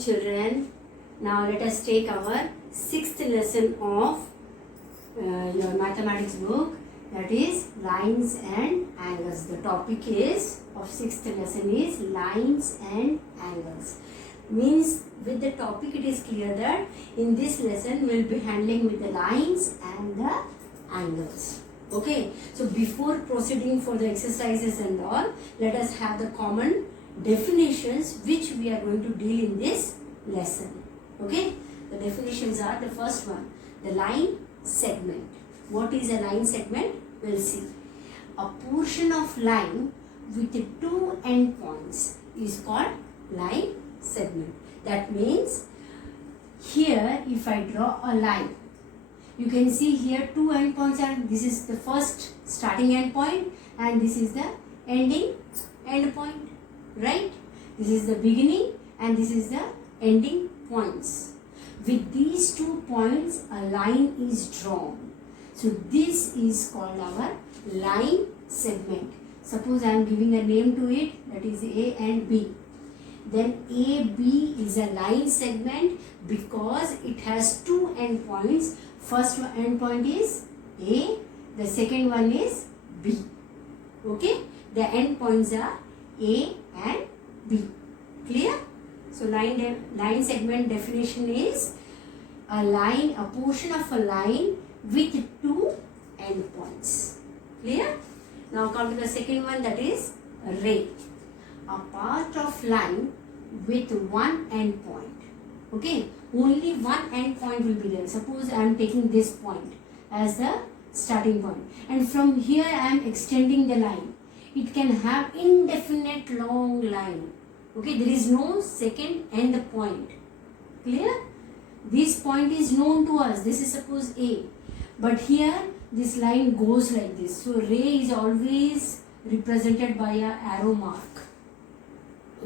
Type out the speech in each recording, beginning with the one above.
children. Now let us take our 6th lesson of your mathematics book, that is lines and angles. The topic is of 6th lesson is lines and angles. Means with the topic it is clear that in this lesson we will be handling with the lines and the angles. Okay, so before proceeding for the exercises and all, let us have the common definitions which we are going to deal in this lesson. Okay, the definitions are: the first one, the line segment. What is a line segment? We'll see. A portion of line with two endpoints is called line segment. That means here if I draw a line, you can see here two endpoints are, this is the first starting endpoint and this is the ending endpoint, right? This is the beginning and this is the ending points. With these 2 points a line is drawn. So this is called our line segment. Suppose I am giving a name to it, that is A and B. Then AB is a line segment because it has 2 endpoints. First endpoint is A, the second one is B. Okay, the endpoints are A and B. Clear? So line segment definition is a line, a portion of a line with 2 endpoints. Clear? Now come to the second one, that is ray. A part of line with 1 endpoint. Okay, only 1 endpoint will be there. Suppose I am taking this point as the starting point, and from here I am extending the line. It can have indefinite long line. Okay, there is no second end point. Clear? This point is known to us. This is suppose A, but here this line goes like this. So ray is always represented by a arrow mark.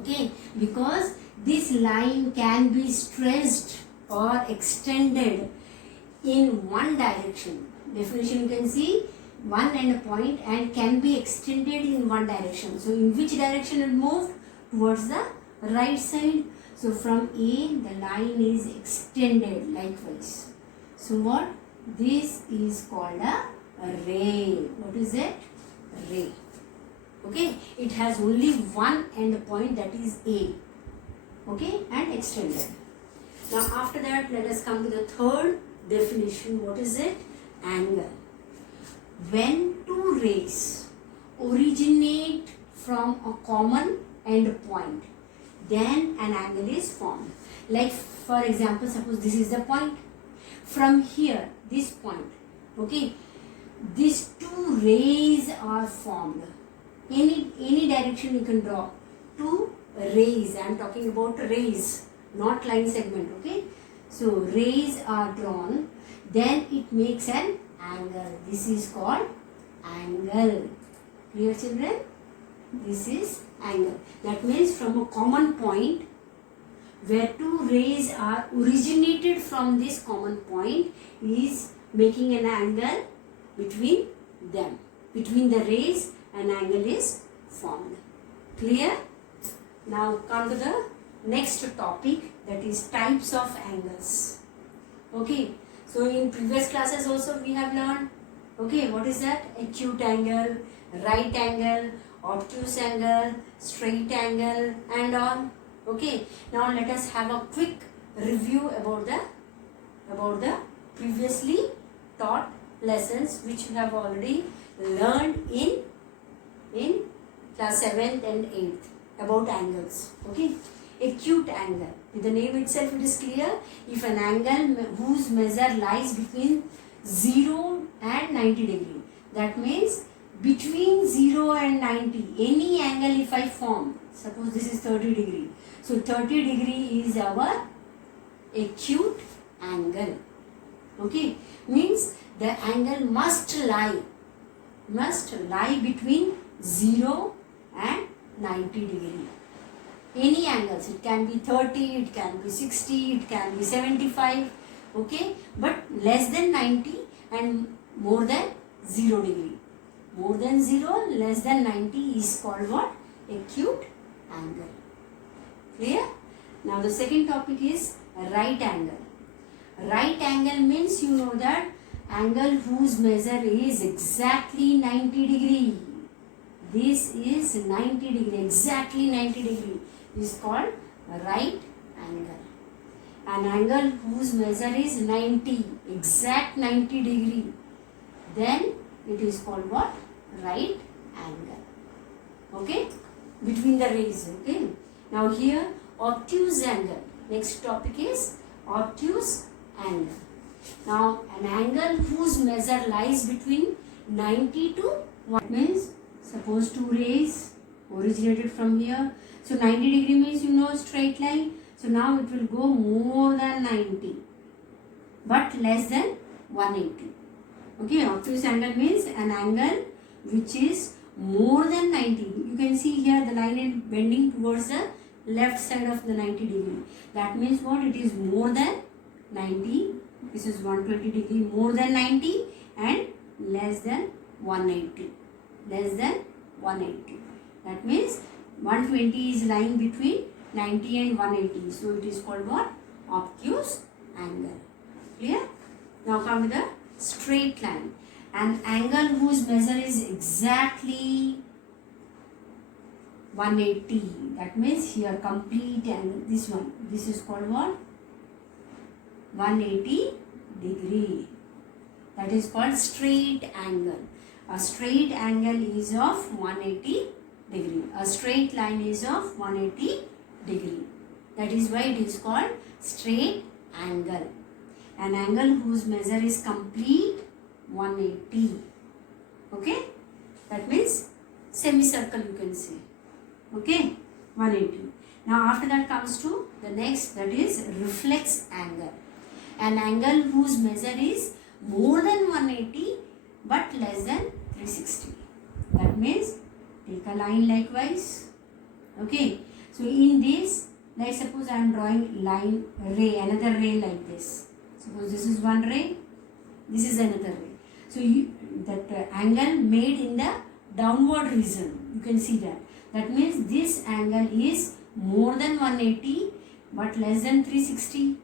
Okay, because this line can be stretched or extended in one direction. Definition you can see, one endpoint and can be extended in one direction. So in which direction it moved? Towards the right side. So from A the line is extended likewise. So what? This is called a ray. What is it? Ray. Okay, it has only one endpoint, that is A. Okay, and extended. Now after that let us come to the third definition. What is it? Angle. When two rays originate from a common endpoint, then an angle is formed. Like for example, suppose this is the point. From here, this point, okay, these two rays are formed. Any direction you can draw. Two rays, I am talking about rays, not line segment. Okay, so rays are drawn, then it makes an angle. This is called angle. Clear, children? This is angle. That means from a common point where two rays are originated from this common point is making an angle between them. Between the rays an angle is formed. Clear? Now come to the next topic, that is types of angles. Okay, so in previous classes also we have learned, okay, what is that? Acute angle, right angle, obtuse angle, straight angle and all. Okay, now let us have a quick review about the previously taught lessons which you have already learned in class 7th and 8th about angles. Okay, acute angle. With the name itself it is clear. If an angle whose measure lies between 0 and 90 degree, that means between 0 and 90, any angle if I form, suppose this is 30 degree. So 30 degree is our acute angle. Okay, means the angle must lie between 0 and 90 degree. Any angles, it can be 30, it can be 60, it can be 75. Okay, but less than 90 and more than 0 degree. More than 0, less than 90 is called what? Acute angle. Clear? Now the second topic is right angle. Right angle means you know that angle whose measure is exactly 90 degree. This is 90 degree, exactly 90 degree is called right angle. An angle whose measure is 90, exact 90 degree, then it is called what? Right angle. Okay? Between the rays. Okay? Now here obtuse angle. Next topic is obtuse angle. Now an angle whose measure lies between 90 to what means suppose two rays originated from here. So 90 degree means you know straight line. So now it will go more than 90 but less than 180. Okay, obtuse angle means an angle which is more than 90. You can see here the line is bending towards the left side of the 90 degree. That means what? It is more than 90. This is 120 degree, more than 90 and less than 180. Less than 180. That means 120 is lying between 90 and 180. So it is called what? Obtuse angle. Clear? Now come to the straight line. An angle whose measure is exactly 180. That means here complete angle. This one. This is called what? 180 degree. That is called straight angle. A straight angle is of 180 degree. A straight line is of 180 degree. That is why it is called straight angle. An angle whose measure is complete 180. Okay? That means semicircle you can say. Okay? 180. Now after that comes to the next, that is reflex angle. An angle whose measure is more than 180 but less than 360. That means take a line likewise. Okay? So in this, like suppose I am drawing line ray, another ray like this. Suppose this is one ray, this is another ray. So that angle made in the downward region, you can see that. That means this angle is more than 180 but less than 360.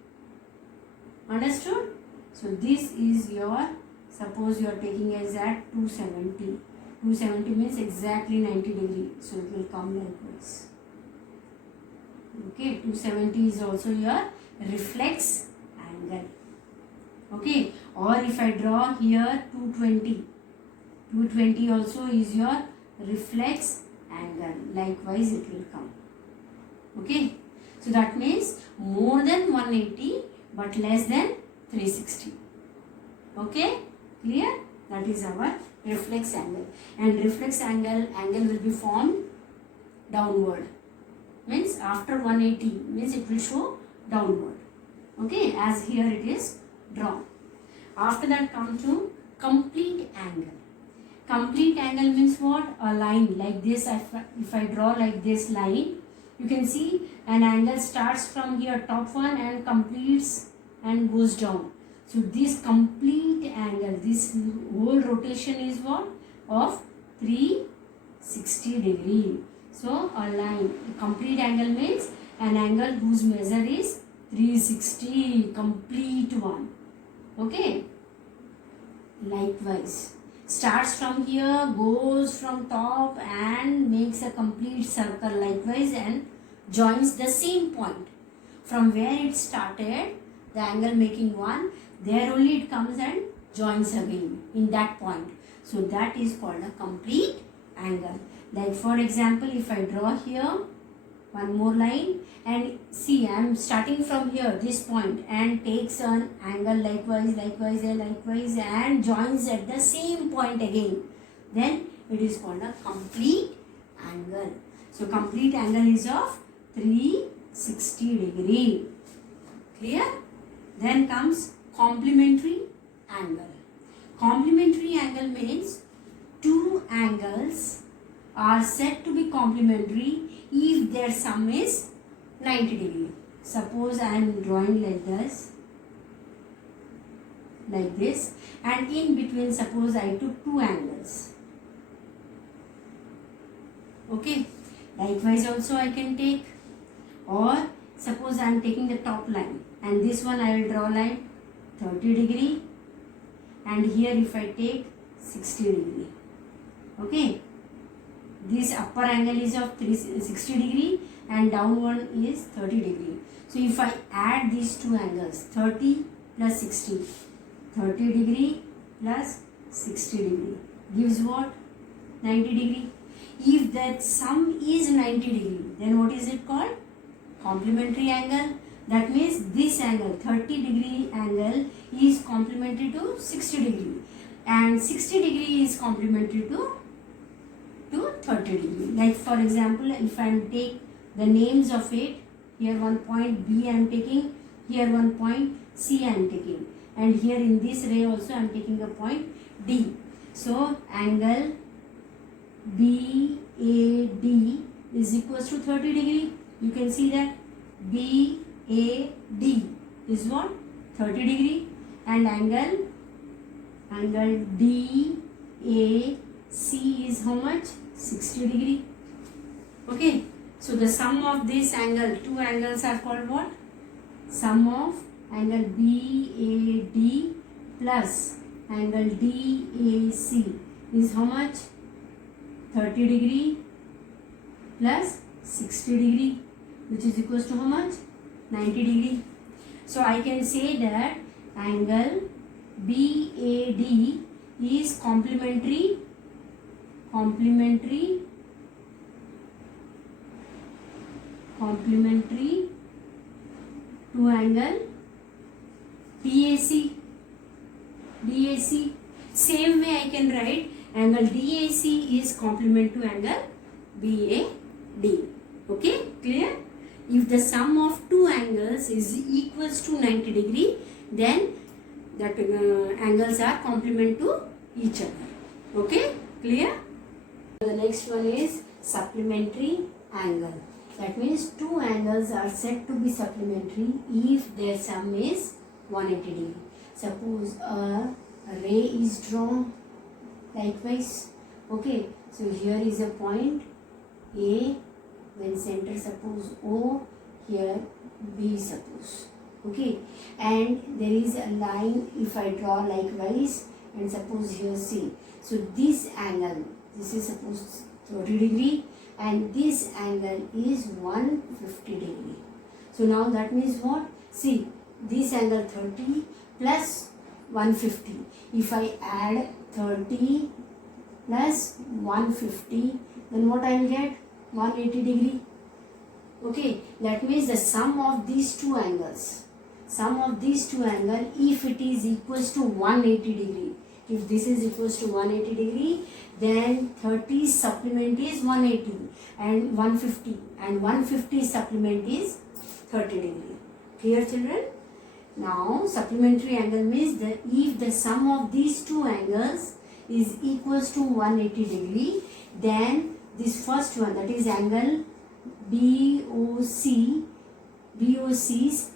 Understood? So this is your, suppose you are taking as at 270. 270 means exactly 90 degree. So it will come like this. Okay, 270 is also your reflex angle. Okay, or if I draw here 220, 220 also is your reflex angle. Likewise it will come. Okay, so that means more than 180 but less than 360. Okay, clear? That is our reflex angle. And reflex angle will be formed downward. Means after 180 means it will show downward. Okay, as here it is drawn. After that come to complete angle. Complete angle means what? A line like this. If I draw like this line, you can see an angle starts from here top one and completes and goes down. So this complete angle, this whole rotation is what? Of 360 degree. So a line, complete angle means an angle whose measure is 360, complete one. Okay. Likewise, starts from here, goes from top and makes a complete circle likewise and joins the same point. From where it started, the angle making one, there only it comes and joins again in that point. So that is called a complete angle. Like for example, if I draw here one more line and see I am starting from here, this point, and takes an angle likewise and joins at the same point again, then it is called a complete angle. So complete angle is of 360 degree. Clear? Then comes complementary angle. Complementary angle means two angles are said to be complementary if their sum is 90 degree. Suppose I am drawing like this, and in between suppose I took two angles. Okay, likewise also I can take, or suppose I am taking the top line, and this one I will draw line 30 degree, and here if I take 60 degree. Okay, this upper angle is of 60 degree and down one is 30 degree. So if I add these two angles, 30 plus 60, 30 degree plus 60 degree gives what? 90 degree. If that sum is 90 degree, then what is it called? Complementary angle. That means this angle, 30 degree angle, is complementary to 60 degree, and 60 degree is complementary to 30 degree. Like for example, if I take the names of it, here one point B I am taking, here one point C I am taking, and here in this ray also I am taking a point D. So angle BAD is equals to 30 degree. You can see that BAD is what? 30 degree, and angle DAC is how much? 60 degree. Okay, so the sum of this angle, two angles are called what? Sum of angle BAD plus angle DAC is how much? 30 degree plus 60 degree, which is equals to how much? 90 degree. So I can say that angle BAD is complementary to angle DAC. Same way I can write angle DAC is complement to angle BAD. Okay, clear? If the sum of two angles is equals to 90 degree, then that angles are complement to each other. Okay, clear? The next one is supplementary angle. That means two angles are said to be supplementary if their sum is 180 degree. Suppose a ray is drawn likewise. Okay, so here is a point A, then center suppose O, here B suppose. Okay, and there is a line if I draw likewise, and suppose here C. So this angle, this is suppose 30 degree, and this angle is 150 degree. So now that means what? See, this angle 30 plus 150. If I add 30 plus 150, then what I will get? 180 degree. Okay, that means the sum of these two angles, if it is equals to 180 degree, if this is equals to 180 degree, then 30 supplement is 180 and 150, and 150 supplement is 30 degree. Clear, children? Now supplementary angle means that if the sum of these two angles is equals to 180 degree, then this first one, that is angle BOC's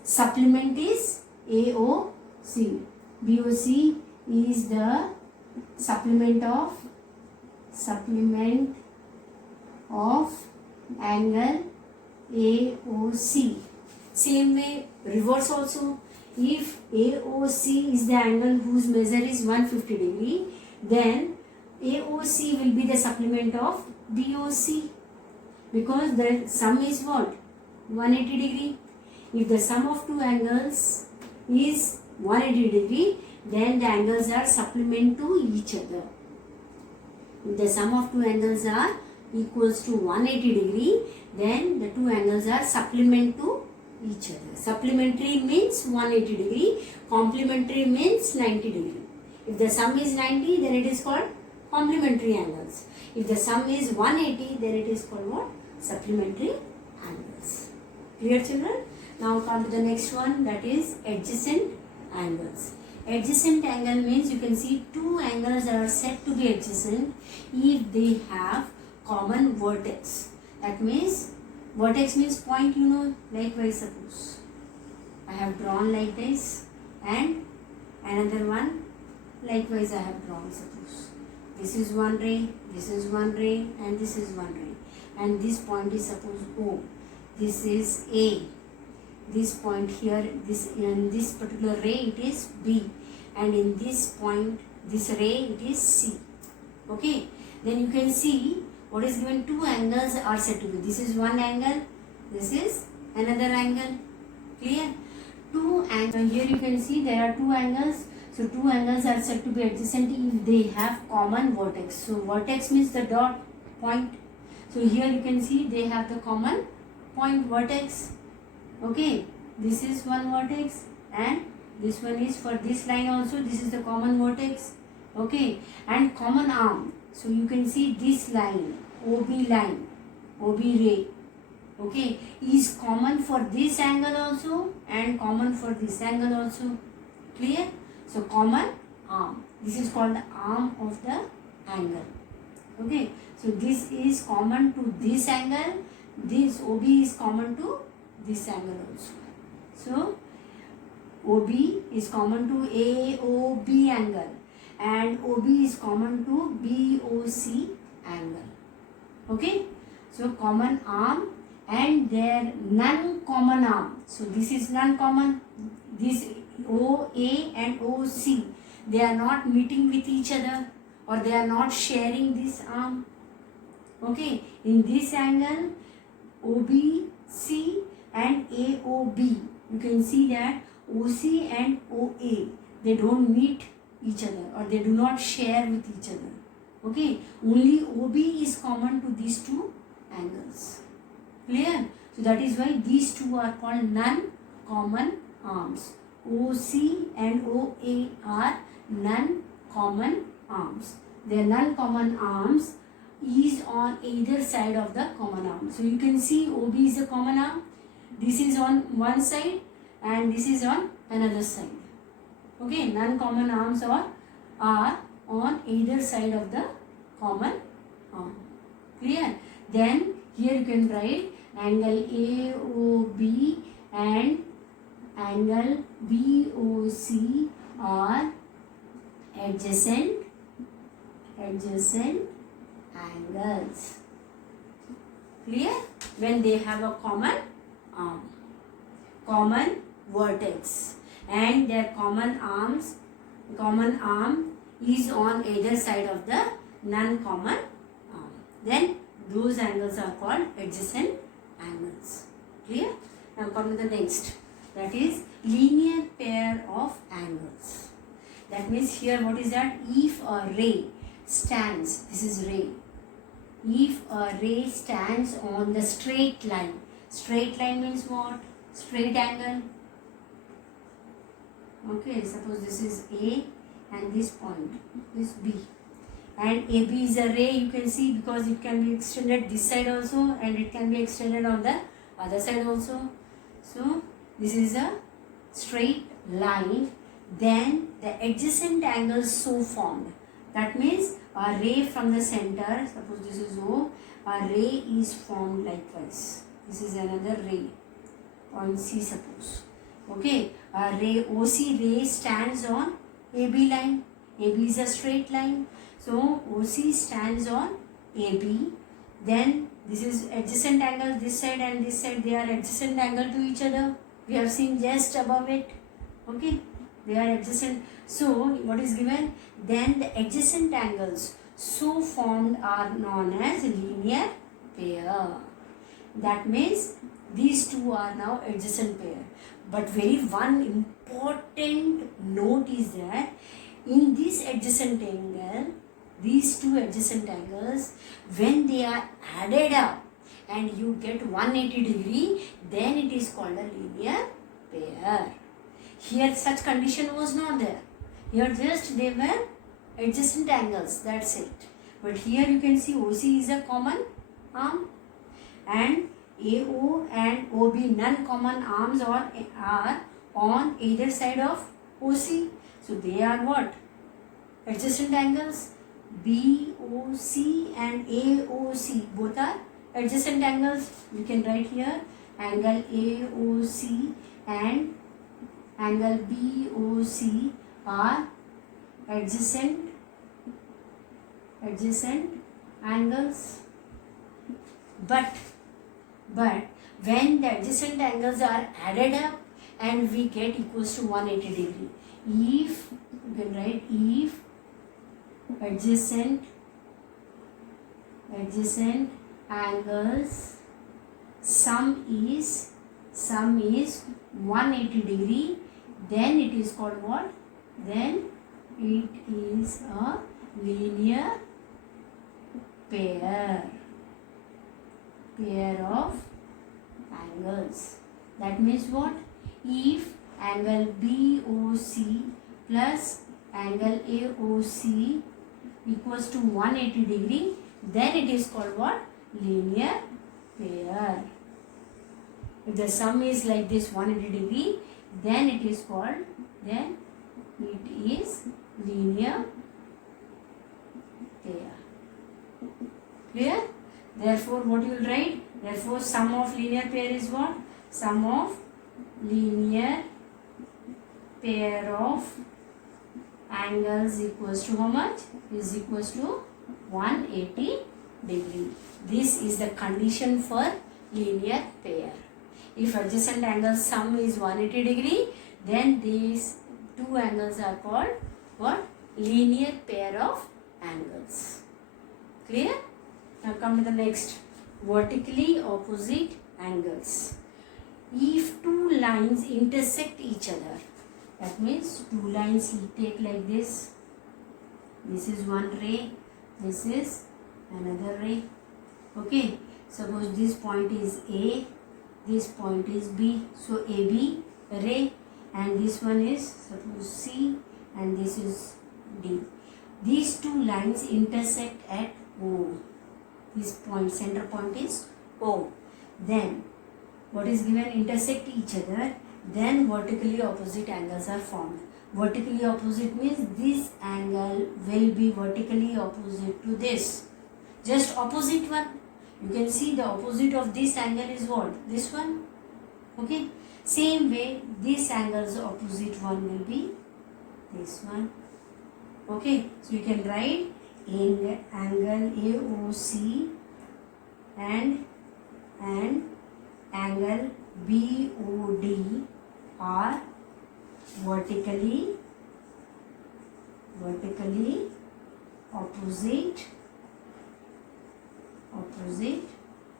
supplement is AOC. BOC is the supplement of angle AOC. Same way reverse also. If AOC is the angle whose measure is 150 degree, then AOC will be the supplement of BOC, because the sum is what? 180 degree. If the sum of two angles is 180 degree, then the angles are supplement to each other. If the sum of two angles are equals to 180 degree, then the two angles are supplement to each other. Supplementary means 180 degree, complementary means 90 degree. If the sum is 90, then it is called complementary angles. If the sum is 180, then it is called what? Supplementary angles. Clear, children? Now come to the next one, that is adjacent angles. Adjacent angle means you can see two angles are said to be adjacent if they have common vertex. That means vertex means point, you know, likewise suppose I have drawn like this, and another one likewise I have drawn suppose. This is one ray, this is one ray, and this is one ray, and this point is suppose O. This is A, this point here, this in this particular ray it is B, and in this point, this ray it is C. Okay, then you can see what is given, two angles are said to be. This is one angle, this is another angle. Clear? Two angles. Here you can see there are two angles. So two angles are said to be adjacent if they have common vertex. So vertex means the dot point. So here you can see they have the common point vertex. Okay, this is one vertex and this one is for this line also. This is the common vertex. Okay, and common arm. So you can see this line, OB line, OB ray. Okay, is common for this angle also and common for this angle also. Clear? So common arm. This is called the arm of the angle. Okay, so this is common to this angle. This OB is common to this angle also. So OB is common to AOB angle and OB is common to BOC angle. Okay, so common arm and their non-common arm. So this is non-common. This OA and OC, they are not meeting with each other or they are not sharing this arm. Okay, in this angle OBC and AOB, you can see that OC and OA, they don't meet each other or they do not share with each other. Okay, only OB is common to these two angles. Clear? So that is why these two are called non-common arms. OC and OA are non-common arms. Their non-common arms is on either side of the common arm. So you can see OB is a common arm. This is on one side and this is on another side. Okay, non-common arms are on either side of the common arm. Clear? Then here you can write angle AOB and angle BOC are adjacent angles. Clear? When they have a common arm, common vertex, and their common arm is on either side of the non-common arm, then those angles are called adjacent angles. Clear? Now come to the next, that is linear pair of angles. That means here what is that? If a ray stands, this is ray, if a ray stands on the straight line means what? Straight angle. Okay, suppose this is A and this point is B, and AB is a ray, you can see, because it can be extended this side also and it can be extended on the other side also. So this is a straight line, then the adjacent angles so formed. That means a ray from the center, suppose this is O, a ray is formed likewise. This is another ray, point C suppose. Okay, a ray, OC ray stands on AB line. AB is a straight line. So OC stands on AB. Then this is adjacent angle, this side and this side, they are adjacent angle to each other. We have seen just above it. Okay, they are adjacent. So what is given? Then the adjacent angles so formed are known as linear pair. That means these two are now adjacent pair. But very one important note is that in this adjacent angle, these two adjacent angles, when they are added up and you get 180 degree, then it is called a linear pair. Here such condition was not there. Here just they were adjacent angles, that's it. But here you can see OC is a common arm and AO and OB non-common arms are on either side of OC. So they are what? Adjacent angles. BOC and AOC both are adjacent angles. We can write here angle AOC and angle BOC are adjacent angles. But when the adjacent angles are added up and we get equals to 180 degree. If you can write if adjacent angles sum is 180 degree, then it is called what? Then it is a linear pair of angles. That means what? If angle BOC plus angle AOC equals to 180 degree, then it is called what? Linear pair. If the sum is like this 180 degree, then it is called, then it is linear pair. Clear? Therefore, what you will write? Therefore, sum of linear pair is what? Sum of linear pair of angles equals to how much? Is equals to 180 degree. This is the condition for linear pair. If adjacent angle sum is 180 degree, then these two angles are called what? Linear pair of angles. Clear? Now come to the next. Vertically opposite angles. If two lines intersect each other, that means two lines you take like this. This is one ray, this is another ray. Okay, suppose this point is A, this point is B. So AB ray, and this one is suppose C, and this is D. These two lines intersect at O. This point, center point is O. Then what is given? Intersect each other, then vertically opposite angles are formed. Vertically opposite means this angle will be vertically opposite to this. Just opposite one. You can see the opposite of this angle is what? This one. Okay. Same way, this angle's opposite one will be this one. Okay. So you can write in angle AOC and angle BOD are vertically opposite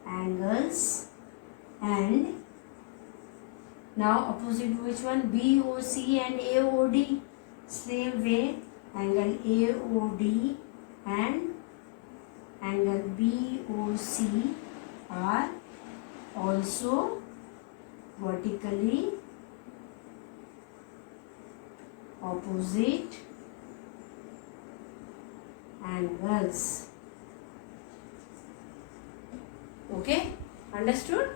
angles, and now opposite which one? BOC and AOD. Same way, angle AOD and angle BOC are also vertically opposite angles. Okay, understood?